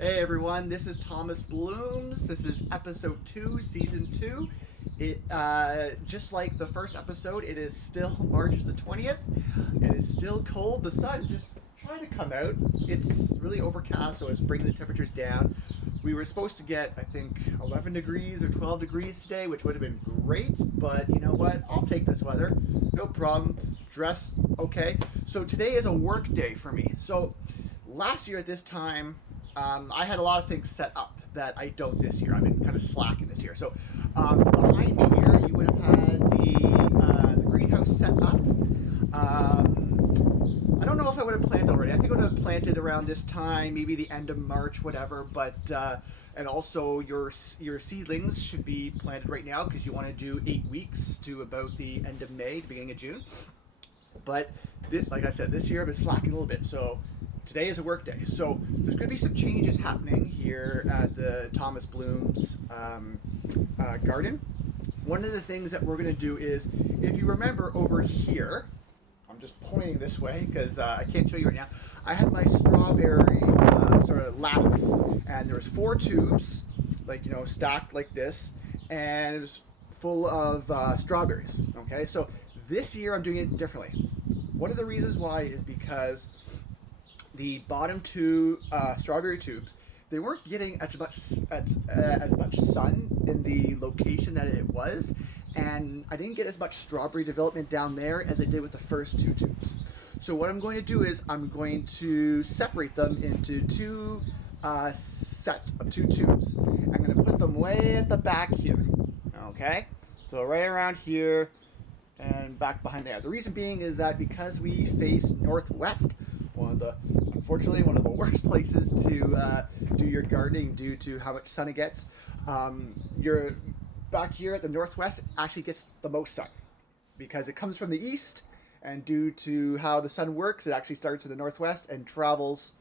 Hey everyone, this is Thomas Blooms. This is episode 2, season 2. It just like the first episode, it is still March the 20th. It is still cold. The sun just trying to come out. It's really overcast, so it's bringing the temperatures down. We were supposed to get, I think, 11 degrees or 12 degrees today, which would have been great, but you know what? I'll take this weather. No problem. Dressed okay. So today is a work day for me. So last year at this time, I had a lot of things set up that I don't this year. I've been kind of slacking this year. So behind me here, you would have had the greenhouse set up. I don't know if I would have planned already. I think I would have planted around this time, maybe the end of March, whatever. But and also your seedlings should be planted right now because you want to do 8 weeks to about the end of May, the beginning of June. But like I said, this year I've been slacking a little bit. So today is a work day. So there's going to be some changes happening here at the Thomas Bloom's garden. One of the things that we're going to do is, if you remember over here, I'm just pointing this way because I can't show you right now. I had my strawberry sort of lattice, and there was 4 tubes, like stacked like this, and it was full of strawberries. Okay, so this year I'm doing it differently. One of the reasons why is because the bottom 2 strawberry tubes, they weren't getting as much sun in the location that it was, and I didn't get as much strawberry development down there as I did with the first 2 tubes. So what I'm going to do is I'm going to separate them into 2 sets of 2 tubes. I'm going to put them way at the back here. Okay, so right around here and back behind there. The reason being is that because we face northwest, unfortunately one of the worst places to do your gardening due to how much sun it gets. Your back here at the northwest actually gets the most sun because it comes from the east, and due to how the sun works, it actually starts in the northwest and travels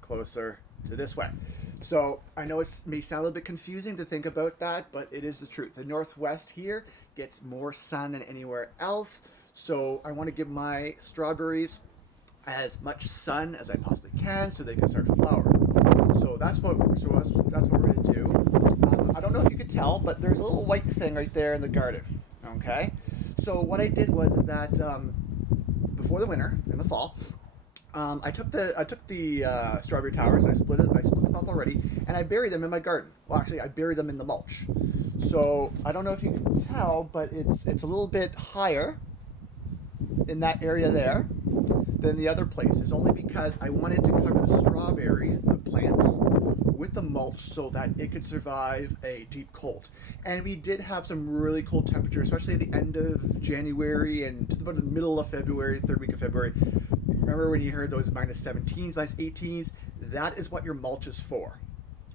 closer to this way. So I know it may sound a little bit confusing to think about that, but it is the truth. The northwest here gets more sun than anywhere else. So I want to give my strawberries as much sun as I possibly can so they can start flowering. So that's what we're going to do. I don't know if you could tell, but there's a little white thing right there in the garden. Okay, so what I did was that before the winter, in the fall, I took the strawberry towers and I split them up already, and I buried them in my garden. Well, actually, I buried them in the mulch. So I don't know if you can tell, but it's a little bit higher in that area there than the other places, only because I wanted to cover the strawberry plants with the mulch so that it could survive a deep cold. And we did have some really cold temperatures, especially at the end of January and to about the middle of February, 3rd week of February. Remember when you heard those minus 17s, minus 18s? That is what your mulch is for.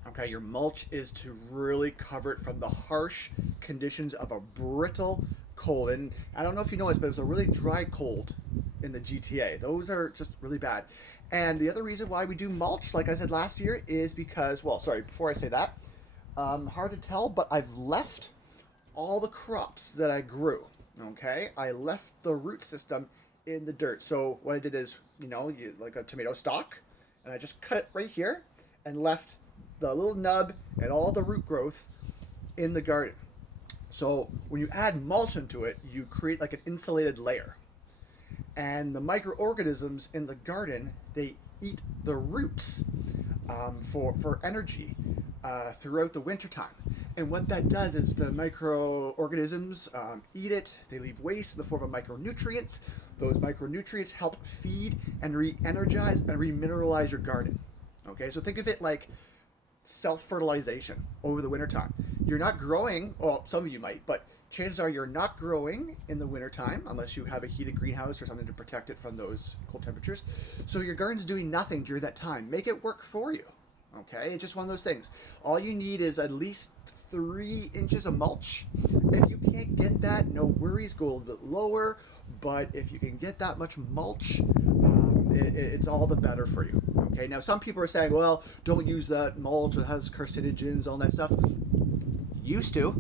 Okay, your mulch is to really cover it from the harsh conditions of a brittle cold. And I don't know if you noticed, but it was a really dry cold in the GTA. Those are just really bad. And the other reason why we do mulch, like I said last year, is because, well, sorry, before I say that, hard to tell, but I've left all the crops that I grew. Okay, I left the root system in the dirt. So what I did is, like a tomato stalk, and I just cut it right here and left the little nub and all the root growth in the garden. So when you add mulch into it, you create like an insulated layer. And the microorganisms in the garden, they eat the roots for energy throughout the wintertime. And what that does is the microorganisms eat it. They leave waste in the form of micronutrients. Those micronutrients help feed and re-energize and remineralize your garden. Okay, so think of it like self-fertilization over the wintertime. You're not growing, well, some of you might, but chances are you're not growing in the wintertime unless you have a heated greenhouse or something to protect it from those cold temperatures. So your garden's doing nothing during that time. Make it work for you. Okay, it's just one of those things. All you need is at least 3 inches of mulch. If you can't get that, no worries, go a little bit lower. But if you can get that much mulch, it's all the better for you. Okay, now some people are saying, well, don't use that mulch, it has carcinogens, all that stuff. Used to,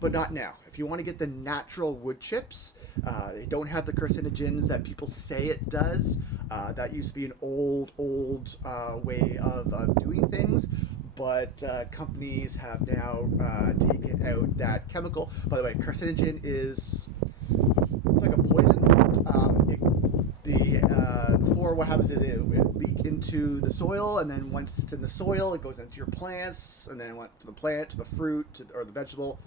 but not now. If you want to get the natural wood chips, They don't have the carcinogens that people say it does. That used to be an old way of doing things, but companies have now taken out that chemical. By the way, carcinogen is, it's like a poison. Before, what happens is it leak into the soil, and then once it's in the soil, it goes into your plants, and then it went from the plant to the fruit or the vegetable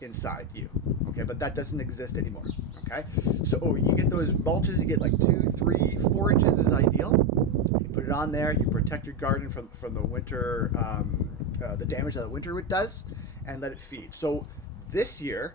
inside you. Okay, but that doesn't exist anymore. Okay, so you get those mulches, you get like 2, 3, 4 inches is ideal. You put it on there, you protect your garden from the winter, the damage that the winter does, and let it feed. So this year,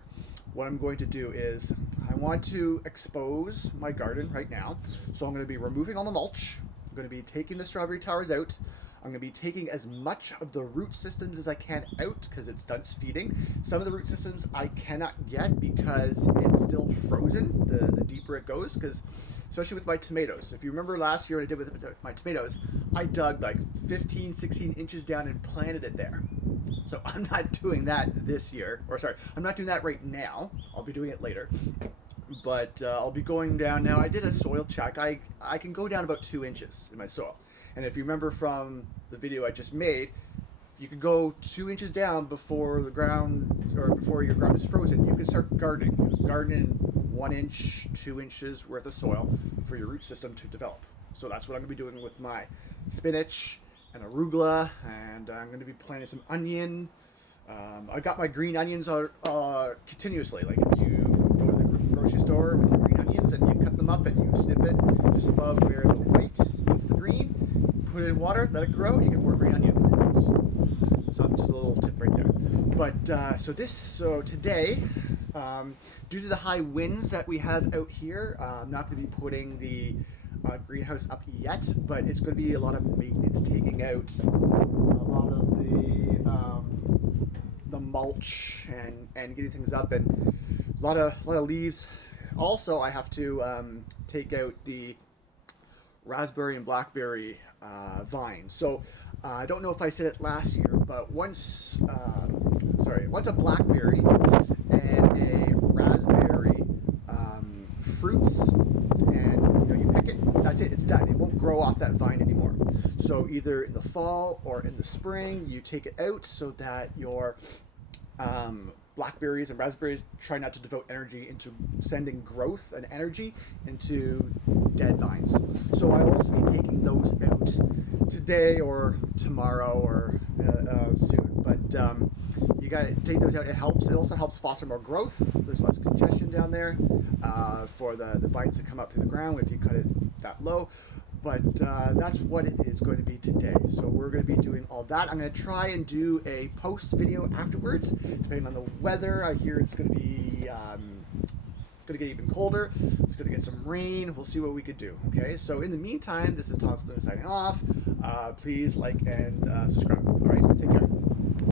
what I'm going to do is I want to expose my garden right now. So I'm going to be removing all the mulch. I'm going to be taking the strawberry towers out. I'm going to be taking as much of the root systems as I can out because it's done feeding. Some of the root systems I cannot get because it's still frozen the deeper it goes, because especially with my tomatoes. If you remember last year what I did with my tomatoes, I dug like 15, 16 inches down and planted it there. So I'm not doing that this year, or sorry, I'm not doing that right now. I'll be doing it later. But I'll be going down now. I did a soil check. I can go down about 2 inches in my soil. And if you remember from the video I just made, you could go 2 inches down before the ground, or before your ground is frozen. You can start gardening. You can garden in 1 inch, 2 inches worth of soil for your root system to develop. So that's what I'm going to be doing with my spinach and arugula, and I'm going to be planting some onion. I got my green onions continuously. Like if you go to the grocery store with your green onions and you cut them up and you snip it just above where the white meets the green, put it in water, let it grow, you get more green onion. So just a little tip right there. But so today, due to the high winds that we have out here, I'm not going to be putting the greenhouse up yet, but it's going to be a lot of maintenance, taking out a lot of the mulch and getting things up, and a lot of leaves. Also, I have to take out the raspberry and blackberry vines. So I don't know if I said it last year, but once a blackberry and a raspberry fruits, and you pick it, that's it, it's done. It won't grow off that vine anymore. So either in the fall or in the spring, you take it out so that your blackberries and raspberries try not to devote energy into sending growth and energy into dead vines. So I'll also be taking those out today or tomorrow or soon. But you gotta take those out. It helps. It also helps foster more growth. There's less congestion down there for the vines to come up through the ground if you cut it that low. But that's what it is going to be today. So we're going to be doing all that. I'm going to try and do a post video afterwards, depending on the weather. I hear it's going to be going to get even colder. It's going to get some rain. We'll see what we could do. Okay. So in the meantime, this is Tom Spoon signing off. Please like and subscribe. All right. Take care.